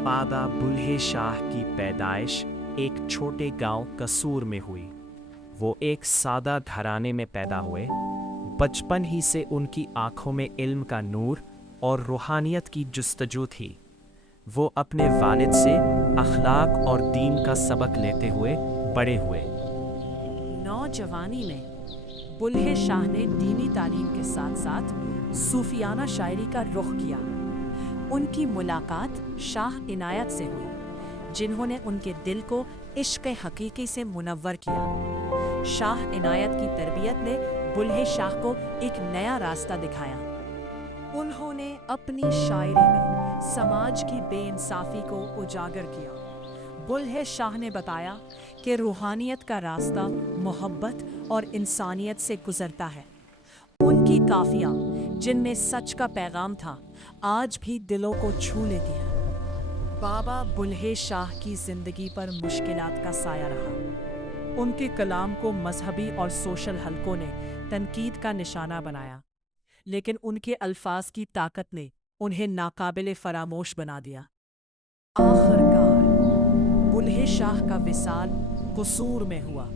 बाबा बुल्हे शाह की पैदाइश एक छोटे गांव कसूर में हुई। वो एक सादा घराने में पैदा हुए। बचपन ही से उनकी आंखों में इल्म का नूर और रूहानियत की जुस्तजू थी। वो अपने वालिद से अखलाक और दीन का सबक लेते हुए बड़े हुए। नौजवानी में बुल्हे शाह ने दीनी तालीम के साथ साथ सूफियाना शायरी का रुख किया। उनकी मुलाकात शाह इनायत से हुई, जिन्होंने उनके दिल को इश्क हकीकी से मुनव्वर किया। शाह इनायत की तरबियत ने बुल्हे शाह को एक नया रास्ता दिखाया। उन्होंने अपनी शायरी में समाज की बेइंसाफी को उजागर किया। बुल्हे शाह ने बताया कि रूहानियत का रास्ता मोहब्बत और इंसानियत से गुजरता है। उनकी काफियाँ, जिनमें सच का पैगाम था, आज भी दिलों को छू लेती हैं। बाबा बुल्हे शाह की जिंदगी पर मुश्किलात का साया रहा। उनके कलाम को मजहबी और सोशल हलकों ने तनकीद का निशाना बनाया, लेकिन उनके अल्फाज की ताकत ने उन्हें नाकाबिले फरामोश बना दिया। आखिरकार बुल्हे शाह का विसाल कसूर में हुआ।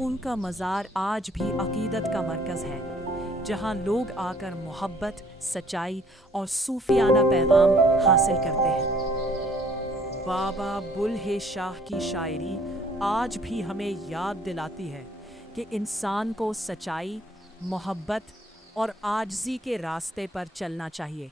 उनका मज़ार आज भी अकीदत का मरकज़ है, जहाँ लोग आकर मोहब्बत, सच्चाई और सूफियाना पैगाम हासिल करते हैं। बाबा बुल्हे शाह की शायरी आज भी हमें याद दिलाती है कि इंसान को सच्चाई, मोहब्बत और आजिज़ी के रास्ते पर चलना चाहिए।